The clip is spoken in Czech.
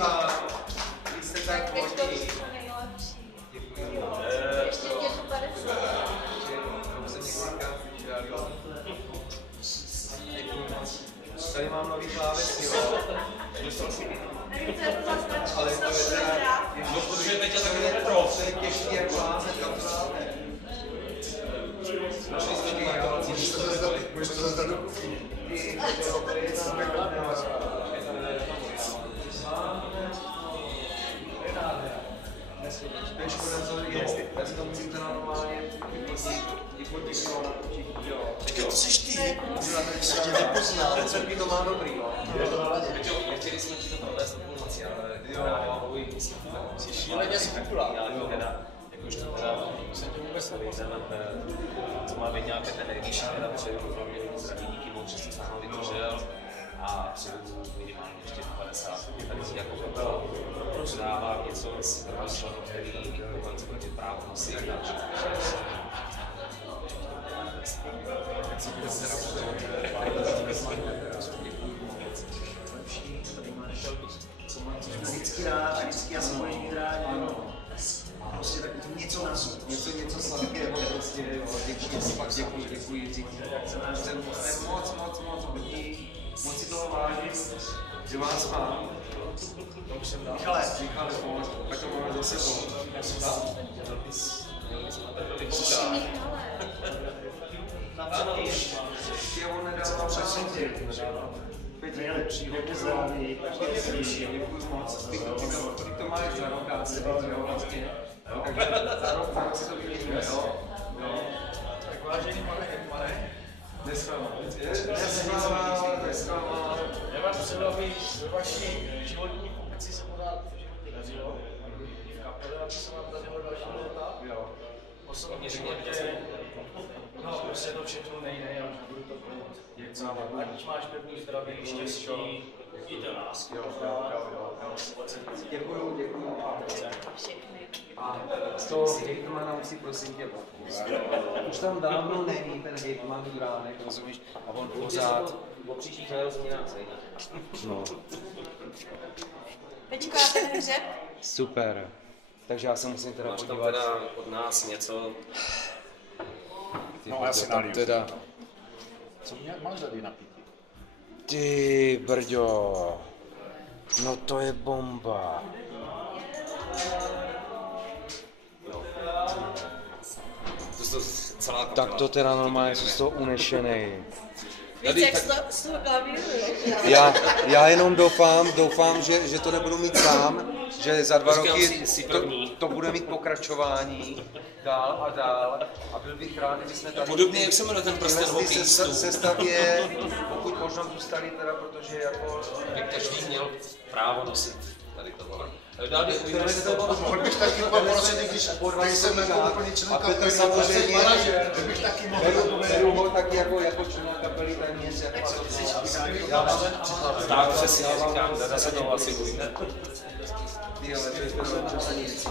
vám. Vy jste tak hodní. Děkuji. Ještě něco 50. Tady mám nový klávesy, jo. Ale to je teda... No, protože teď je takový pro. To je těžký jak vládne, to vládne. Našli jsme ty kalkulací. Můžeš to zase do kuchyně. To je škoda, jestli to musíte normálně vypotiskovat. Počkej, to jsi ty. Jsi tě nepoznal. Ten to má dobrý, jo. Nechtěli jsme ti to provést informací, ale Jsi šíleně populární. jakož to teda se tě vůbec nevyznám, co má být nějaké ten nejvyšší, teda přeju hlavně zdraví, díky moc, že jsi se mnou vydržel a přeju minimálně ještě 50. Tady si jako prodává něco z členů, který dokonce proti právo nosí, takže Vždycky rád, a vždycky já jsem můžu mít rád, a prostě tak něco na zub. Něco sladkého, prostě, jo. Děkuji, jsem moc hodný, moc si toho vážím, že vás mám. Michale, moc, tak to máme za sebou. Ještě on nedává přesně nejlepší, hodně zdraví, děkuji moc. Ty to máš za rok, jo, vlastně. Takže za rok si to vyměříme, jo. Tak vážený pane, Nesklamal. já vám přeju, aby ve vaší životní funkci se pořád dařilo. I v kapele, aby se vám dařilo další léta. Osobně životě, no, prostě to všechno nejde, já už nebudu to plnit. Ať máš pevný zdraví, štěstí, díte lásky. Děkuju. A to hejtmana musí prosím tě odpustit. Už tam dávno není ten hejtman Juránek, rozumíš? A on pořád... po příštích narozeninách sejde. No. Peťko, a ten hřeb? Super. Takže já se musím teda Máš tam podívat. teda od nás něco? Ty No, brďo, já si tam naliju. teda... Co mě máš tady na pití? Ty brďo. No to je bomba. To je celá Tak to teda normálně jsem z toho unešený. Víš, jak z toho klavíru, jo? Já jenom doufám, že to nebudu mít sám, že za 2 Říkám roky si první. to bude mít pokračování dál a dál a byl bych rád, kdyby jsme tady Podobně, jak se jmenuje ten prsten hokejistů. sestavě, pokud možno zůstali teda, protože jako... Jak každý měl právo nosit tady tohle. Dál bych uvěděl, Mohl bych taky poprosit, když jsem jako úplně člen kapely, samozřejmě manažer, že bych taky mohl beru ho taky jako člen kapely téměř, jako já vám tak přesně říkám, dá se toho asi bojím. ty, ale to je to, co se nic.